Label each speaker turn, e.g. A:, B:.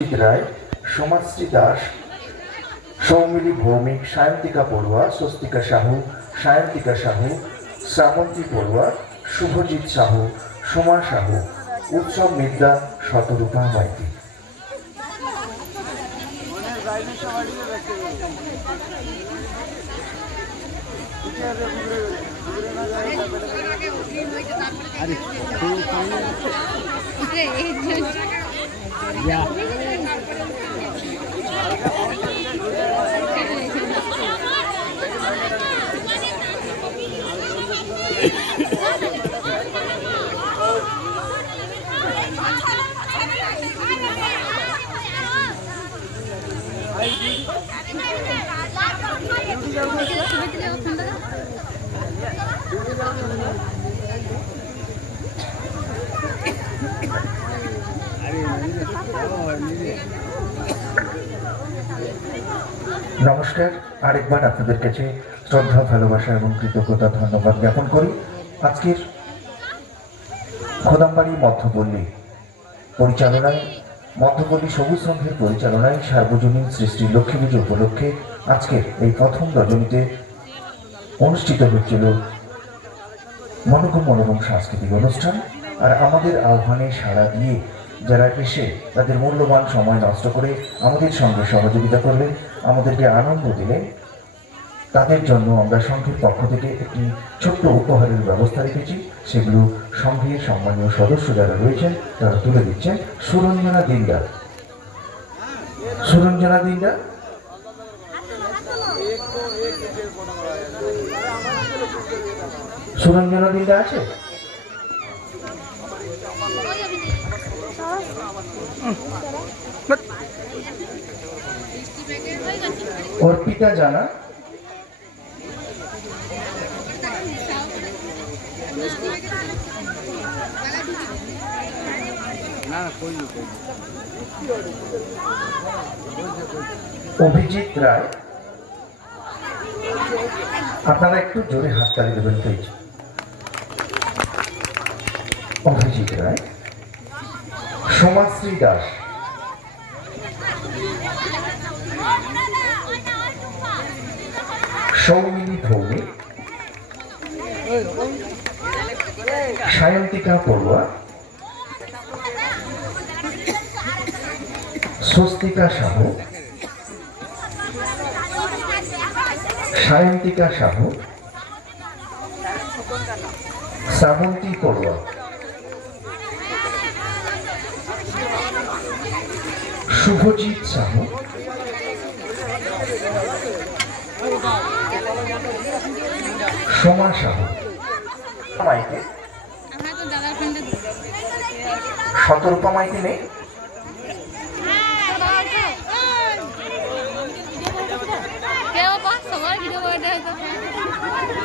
A: রায় সমাজশ্রী দাস সৌমিলি ভৌমিক সায়ন্তিকা পড়ুয়া স্বস্তিকা সাহু সায়ন্তিকা সাহু শ্রাবন্তী পড়ুয়া শুভজিৎ সাহু সোমা সাহু উৎসব মিদ্যা শতরূপা মাইতি। নমস্কার, আরেকবার আপনাদের কাছে শ্রদ্ধা, ভালোবাসা এবং কৃতজ্ঞতা, ধন্যবাদ জ্ঞাপন করি। আজকের খোদামবাড়ি মধ্যপল্লী পরিচালনায়, মধ্যপল্লী সবুজ সংঘের পরিচালনায় সার্বজনীন সৃষ্টি লক্ষ্মী পুজো উপলক্ষে আজকের এই প্রথম রজনীতে অনুষ্ঠিত হচ্ছিল মনোরম মনোরম সাংস্কৃতিক অনুষ্ঠান। আর আমাদের আহ্বানে সাড়া দিয়ে যারা এসে তাদের মূল্যবান সময় নষ্ট করে আমাদের সঙ্গে সহযোগিতা করলেন, আমাদেরকে আনন্দ দিলেন। তাদের জন্য আমরা সংঘের পক্ষ থেকে একটি ছোট্ট উপহারের ব্যবস্থা রেখেছি। সেগুলো সংঘের সম্মানীয় সদস্য যারা রয়েছেন, তারা তুলে দিচ্ছেন। সুরঞ্জনা দিনদার। সুরঞ্জনা দিনদার? সুরঞ্জনা দিনদার আছে? অর্পিতা জানা? অভিজিৎ রায়? আপনারা একটু জোরে হাততালি দেবেন প্লিজ অভিজিৎ রায়, সোমাশ্রী দাস। সৌমিনী ভৌমিক সায়ন্তিকা পড়ুয়া। স্বস্তিকা সাহু। সায়ন্তিকা সাহু। শ্রাবন্তী পড়ুয়া শুভজিৎ সাহু। সোমা সাহু। শতরূপা মাইকে নেই?
B: ハハハハ!